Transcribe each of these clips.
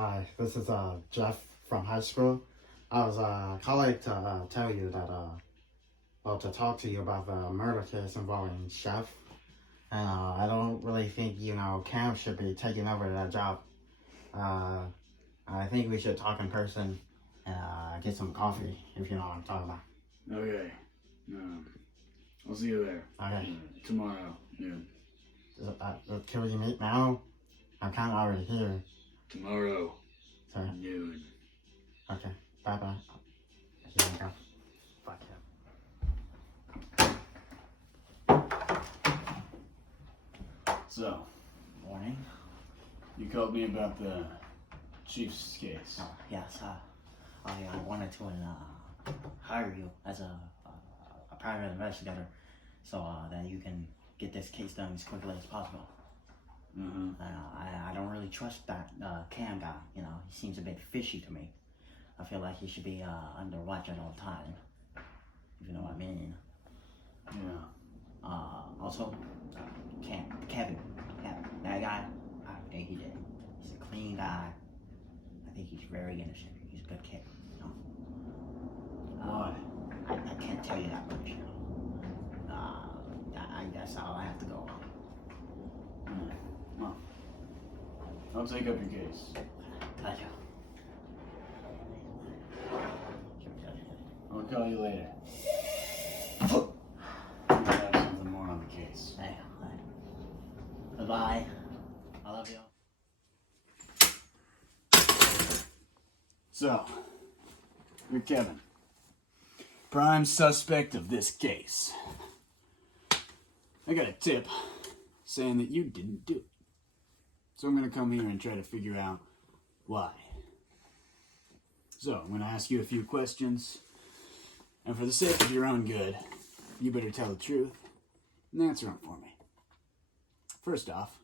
Hi, this is Jeff from high school. I was calling to tell you that, to talk to you about the murder case involving Chef. And I don't really think, Cam should be taking over that job. I think we should talk in person and get some coffee, if you know what I'm talking about. Okay. I'll see you there. Okay. Tomorrow, noon. Can we meet now? I'm kind of already here. Tomorrow, Sorry. noon. Okay. Bye-bye. Here we go. Fuck him. So, Morning. you called me about the Chief's case. Yes, I wanted to hire you as a private investigator so that you can get this case done as quickly as possible. Mm-hmm. I don't really trust that Cam guy. He seems a bit fishy to me. I feel like he should be under watch at all time, if you know what I mean. Yeah. Also, Kevin, that guy, I think he did. He's a clean guy. I think he's very innocent. He's a good kid. Why? I can't tell you that much. I guess I'll have to go. Well, I'll take up your case. Thank you. I'll call you later. We'll have something more on the case. Hey, goodbye. I love you. So, you're Kevin. Prime suspect of this case. I got a tip saying that you didn't do it. So I'm going to come here and try to figure out why. So I'm going to ask you a few questions. And for the sake of your own good, you better tell the truth and answer them for me. First off,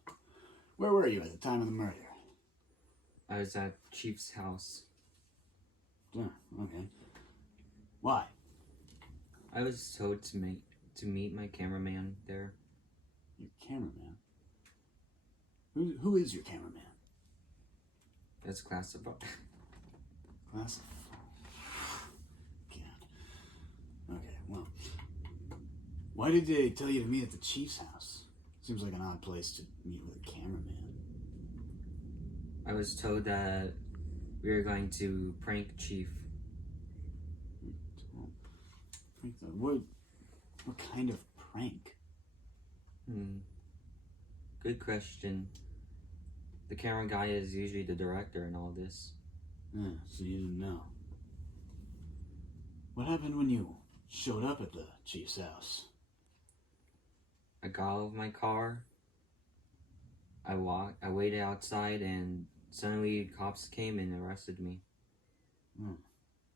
where were you at the time of the murder? I was at Chief's house. Oh, okay. Why? I was told to meet my cameraman there. Your cameraman? Who is your cameraman? That's classified. Classified. Okay, well, why did they tell you to meet at the Chief's house? Seems like an odd place to meet with a cameraman. I was told that we were going to prank Chief. What kind of prank? Good question. The camera guy is usually the director in all this. Yeah, so you didn't know. What happened when you showed up at the Chief's house? I got out of my car. I waited outside, and suddenly cops came and arrested me.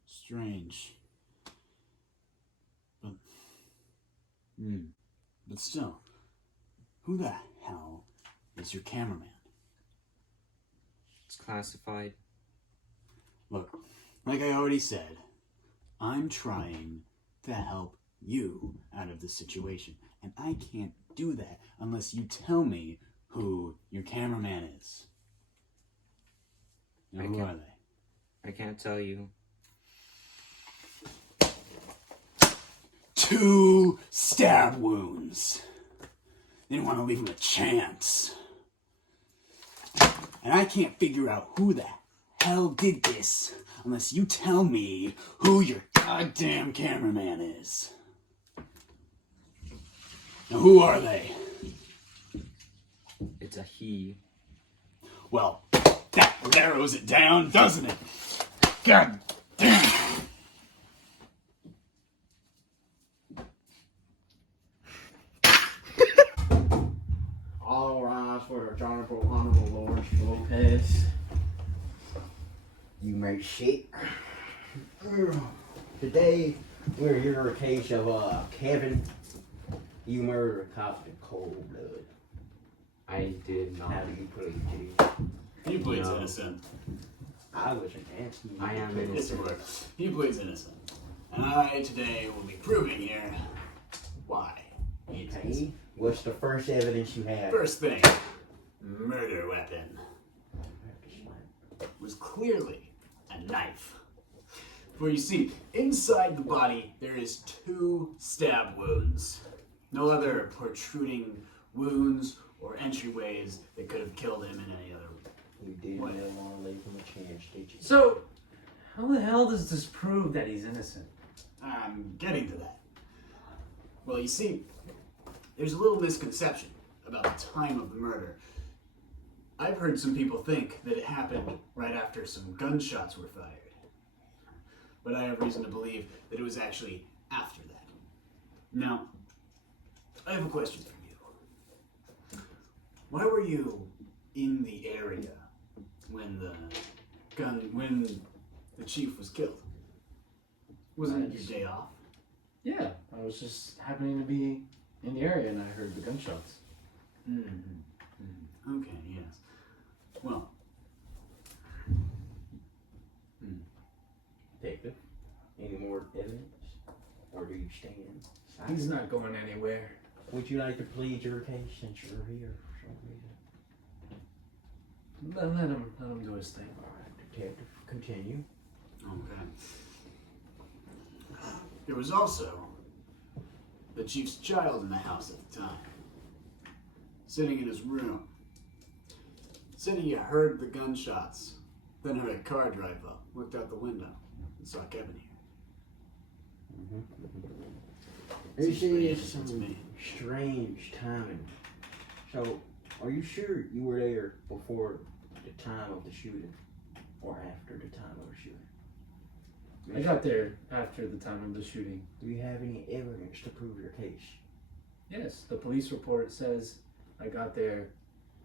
Strange. But still, who the hell is your cameraman? It's classified. Look, like I already said, I'm trying to help you out of this situation. And I can't do that unless you tell me who your cameraman is. Now, who are they? I can't tell you. 2 stab wounds. Didn't want to leave him a chance. And I can't figure out who the hell did this unless you tell me who your goddamn cameraman is. Now, who are they? It's a he. Well, that narrows it down, doesn't it? God damn it. All rise for the honorable Lord Lopez. You make shit. Today, we're here on a case of Kevin. You murdered a cop in cold blood. I did not. How do you plead, G? He pleads No. innocent. I wasn't asking you. I am to plead. Yes, you were. He pleads innocent. And I, today, will be proving here why he's innocent. Okay, what's the first evidence you have? First thing, murder weapon. was clearly a knife. For you see, inside the body there is 2 stab wounds. No other protruding wounds or entryways that could have killed him in any other You didn't way. want to leave him a chance, did you? So, how the hell does this prove that he's innocent? I'm getting to that. Well, you see, there's a little misconception about the time of the murder. I've heard some people think that it happened right after some gunshots were fired. But I have reason to believe that it was actually after that. Now, I have a question for you. Why were you in the area when the chief was killed? Wasn't it your day off? Yeah, I was just happening to be in the area and I heard the gunshots. Okay, yes. Well, Detective, any more evidence? Or do you stand silent? He's not going anywhere. Would you like to plead your case since you're here for some reason? Let him do his thing. Alright, detective, continue. okay. There was also the chief's child in the house at the time, sitting in his room. Said he heard the gunshots, then heard a car drive up, looked out the window, and saw Kevin here. This Seems pretty is innocent to some me. strange timing. So, are you sure you were there before the time of the shooting? Or after the time of the shooting? I got there after the time of the shooting. Do you have any evidence to prove your case? Yes, the police report says I got there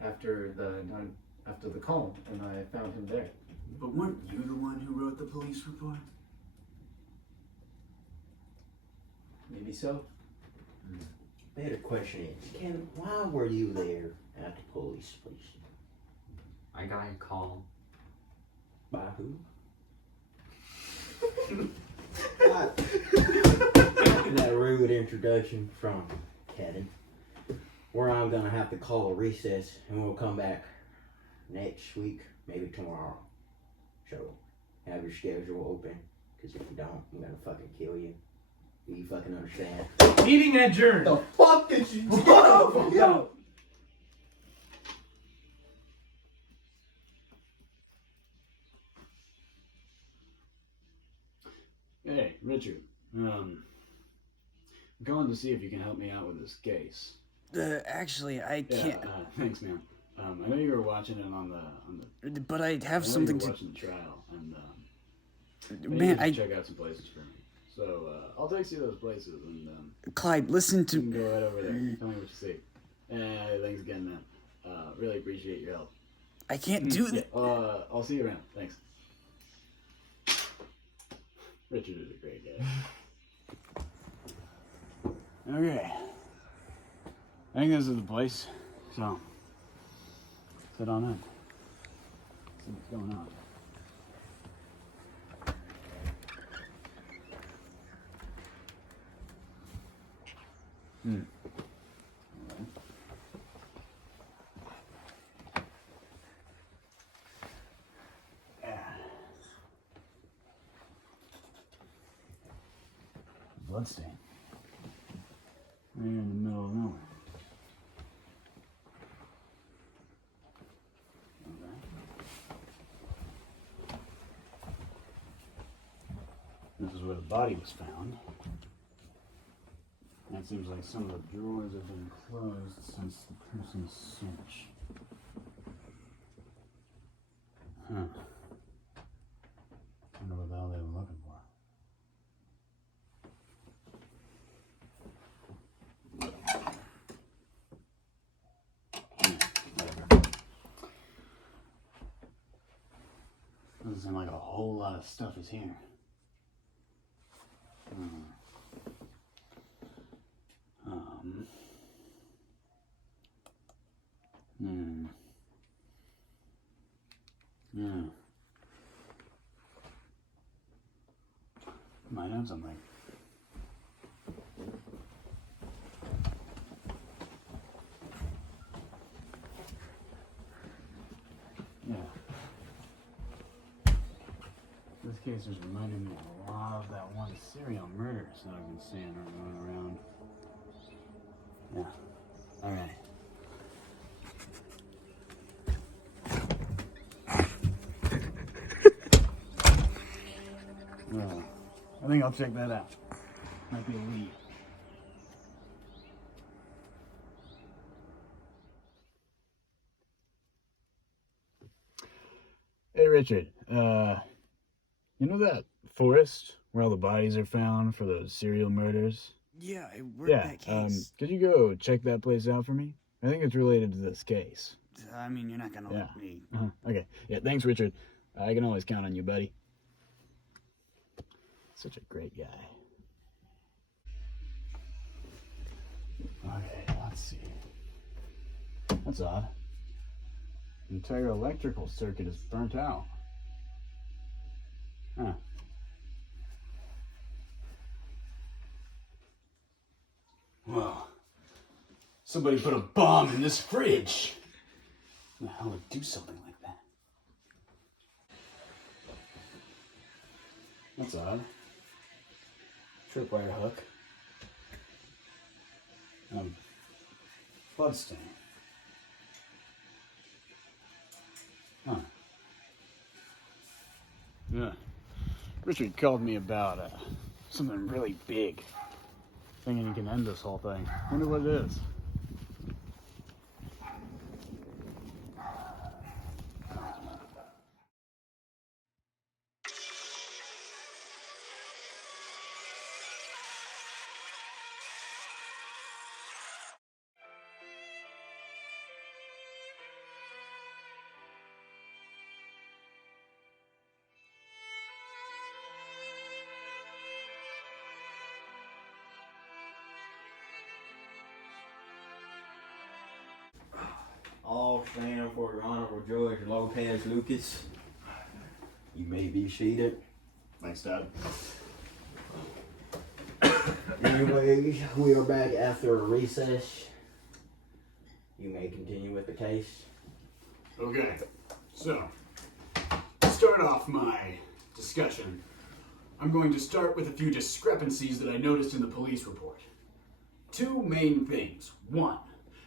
after the call and I found him there. But weren't you the one who wrote the police report? Maybe so. Better question is, Ken, why were you there at the police station? I got a call. By who? That rude introduction from Kevin. Where I'm gonna have to call a recess and we'll come back next week, maybe tomorrow. So, have your schedule open, because if you don't, I'm gonna fucking kill you. Do you fucking understand? Meeting adjourned. The fuck did you do? Go. Hey, Richard. I'm calling to see if you can help me out with this case. Actually, I Yeah, can't. thanks, man. I know you were watching it on the. But I have I know something you were to. watching the trial, and Man, I need you to check out some places for me. So I'll text you those places, and Clyde, listen you to. can go right over there. Tell me what you see. Thanks again, man. Really appreciate your help. I can't do that. I'll see you around. Thanks. Richard is a great guy. Okay. I think this is the place. So, sit on in. See what's going on. Bloodstain. Right here in the middle of nowhere. Okay. This is where the body was found. And it seems like some of the drawers have been closed since the person's search. Huh. Wonder what the hell they were looking for. Doesn't seem like a whole lot of stuff is here. Yeah. Might have something. Yeah. case is reminding me a lot of that one serial murder that I've been seeing going around. Yeah. Alright. Well, I think I'll check that out. Might be a lead. Hey Richard, you know that forest where all the bodies are found for those serial murders? Yeah, I worked Yeah, that case. could you go check that place out for me? I think it's related to this case. I mean, you're not gonna Yeah. let me. Okay, yeah, thanks Richard. I can always count on you, buddy. Such a great guy. Okay, let's see. That's odd. The entire electrical circuit is burnt out. Huh. Well, somebody put a bomb in this fridge. Who the hell would do something like that? That's odd. Tripwire hook. Bloodstain. Huh. Yeah. Richard called me about something really big. Thinking he can end this whole thing. Wonder what it is. All stand for the Honorable George Lopez Lucas. You may be seated. Thanks, Dad. Anyways, we are back after a recess. You may continue with the case. Okay, so to start off my discussion, I'm going to start with a few discrepancies that I noticed in the police report. Two main things. One,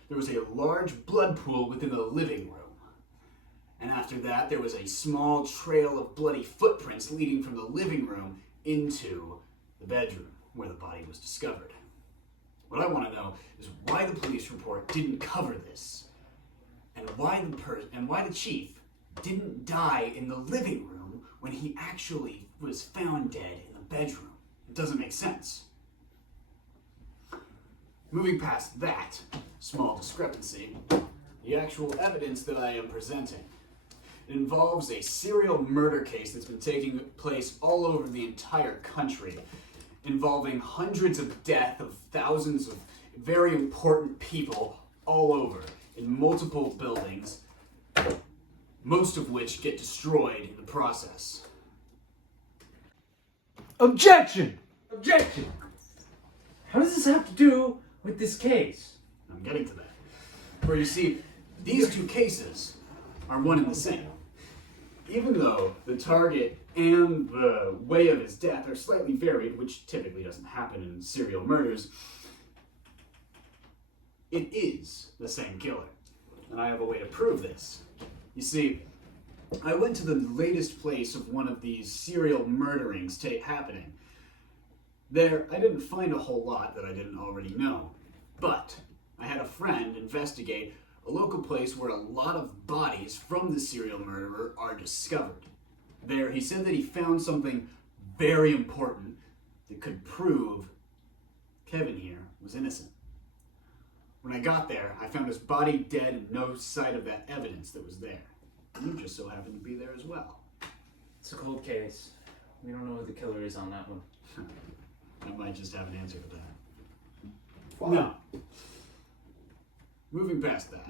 there was a large blood pool within the living room. And after that, there was a small trail of bloody footprints leading from the living room into the bedroom where the body was discovered. What I want to know is why the police report didn't cover this, and why the chief didn't die in the living room when he actually was found dead in the bedroom. It doesn't make sense. Moving past that small discrepancy, the actual evidence that I am presenting involves a serial murder case that's been taking place all over the entire country, involving hundreds of deaths of thousands of very important people all over in multiple buildings, most of which get destroyed in the process. Objection! Objection! How does this have to do with this case? I'm getting to that. For you see, these two cases are one and the same. Even though the target and the way of his death are slightly varied, which typically doesn't happen in serial murders, it is the same killer. And I have a way to prove this. You see, I went to the latest place of one of these serial murderings happening. There, I didn't find a whole lot that I didn't already know. But I had a friend investigate a local place where a lot of bodies from the serial murderer are discovered. There, he said that he found something very important that could prove Kevin here was innocent. When I got there, I found his body dead and no sight of that evidence that was there. You just so happened to be there as well. It's a cold case. We don't know who the killer is on that one. I might just have an answer to that. Wow. No. Moving past that.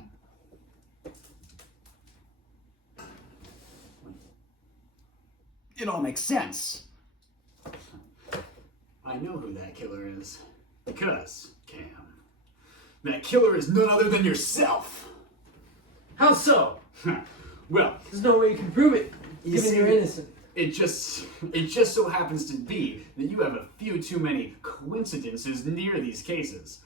It all makes sense. I know who that killer is. Because, Cam, that killer is none other than yourself. How so? Well, There's no way you can prove it, You given see- you're innocent. it just so happens to be that you have a few too many coincidences near these cases.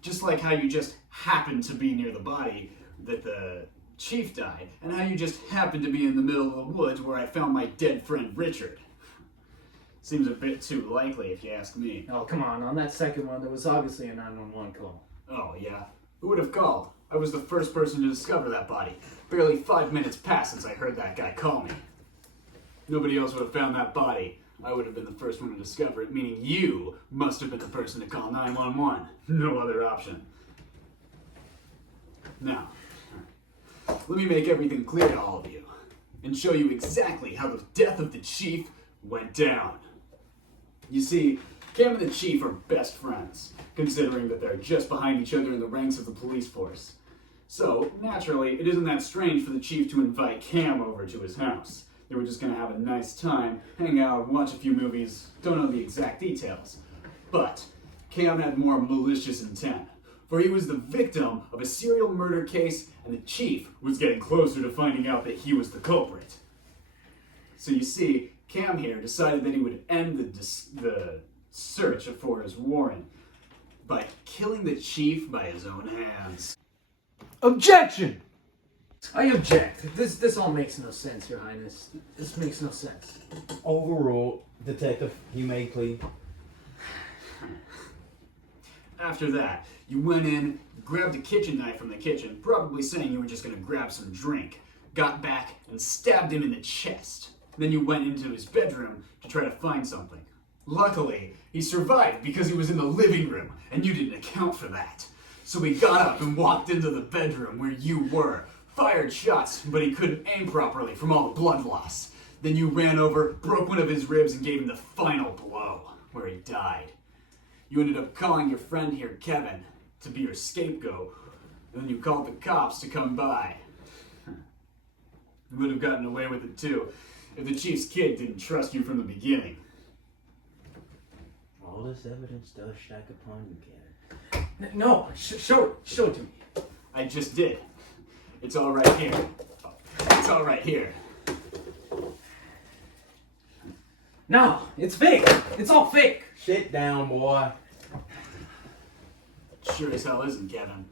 Just like how you just happened to be near the body that the chief died, and how you just happened to be in the middle of the woods where I found my dead friend Richard. Seems a bit too likely if you ask me. Oh, come on that second one, there was obviously a 911 call. Oh, yeah. Who would have called? I was the first person to discover that body. Barely 5 minutes passed since I heard that guy call me. Nobody else would have found that body. I would have been the first one to discover it, meaning you must have been the person to call 911. No other option. Now, let me make everything clear to all of you, and show you exactly how the death of the chief went down. You see, Cam and the chief are best friends, considering that they're just behind each other in the ranks of the police force. So, naturally, it isn't that strange for the chief to invite Cam over to his house. They were just going to have a nice time, hang out, watch a few movies, don't know the exact details. But Cam had more malicious intent, for he was the victim of a serial murder case, and the chief was getting closer to finding out that he was the culprit. So you see, Cam here decided that he would end the search for his warrant by killing the chief by his own hands. Objection! I object. This all makes no sense, Your Highness. This makes no sense. Overruled. Detective, you may plead. After that, you went in, grabbed a kitchen knife from the kitchen, probably saying you were just going to grab some drink, got back and stabbed him in the chest. Then you went into his bedroom to try to find something. Luckily, he survived because he was in the living room, and you didn't account for that. So he got up and walked into the bedroom where you were, fired shots, but he couldn't aim properly from all the blood loss. Then you ran over, broke one of his ribs, and gave him the final blow, where he died. You ended up calling your friend here, Kevin, to be your scapegoat, and then you called the cops to come by. You would have gotten away with it too, if the chief's kid didn't trust you from the beginning. All this evidence does stack upon you, Kevin. No, show it to me. I just did. It's all right here. It's all right here. No, it's fake. It's all fake. Sit down, boy. Sure as hell isn't, Kevin.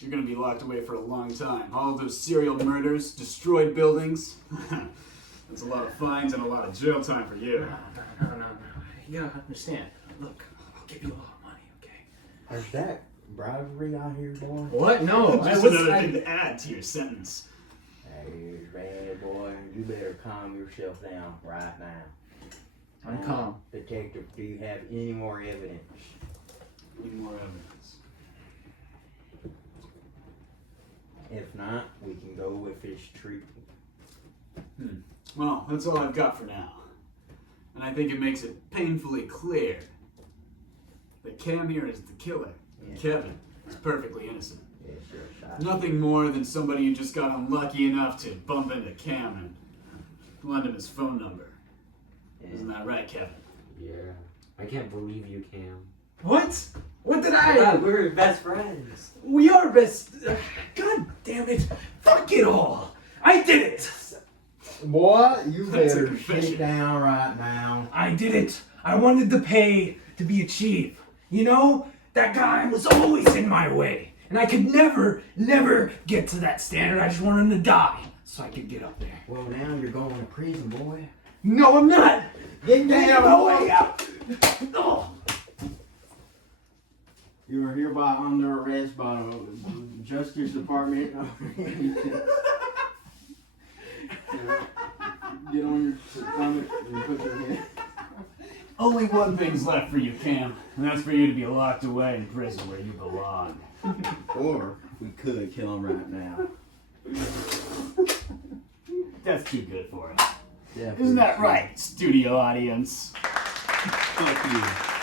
You're gonna be locked away for a long time. All of those serial murders, destroyed buildings. That's a lot of fines and a lot of jail time for you. No. You gotta understand. Look, I'll give you a lot of money, okay? There's that bribery out here, boy. What? No, Just another thing to add to your sentence. Hey, bad boy. You better calm yourself down right now. I'm calm. Detective, do you have any more evidence? Need more evidence. If not, we can go with his treatment. Well, that's all I've got for now. And I think it makes it painfully clear that Cam here is the killer. Yeah. Kevin is perfectly innocent. Yes, sir. Nothing more than somebody who just got unlucky enough to bump into Cam and lend him his phone number. Isn't that right, Kevin? Yeah. I can't believe you, Cam. What? What did Yeah, I? we're best friends. We are best. God damn it! Fuck it all! I did it! Boy, you That's a better confession. sit down right now. I did it! I wanted the pay to be a chief. You know, that guy was always in my way. And I could never get to that standard. I just wanted him to die so I could get up there. Well, now you're going to prison, boy. No, I'm not! Get There's down, no boy. way out! Oh. You are hereby under arrest by the Justice Department. Get on your stomach and put your head. Only one thing's left for you, Cam, and that's for you to be locked away in prison where you belong. Or we could kill him right now. That's too good for it. Yeah, Isn't that right, studio audience? Fuck you.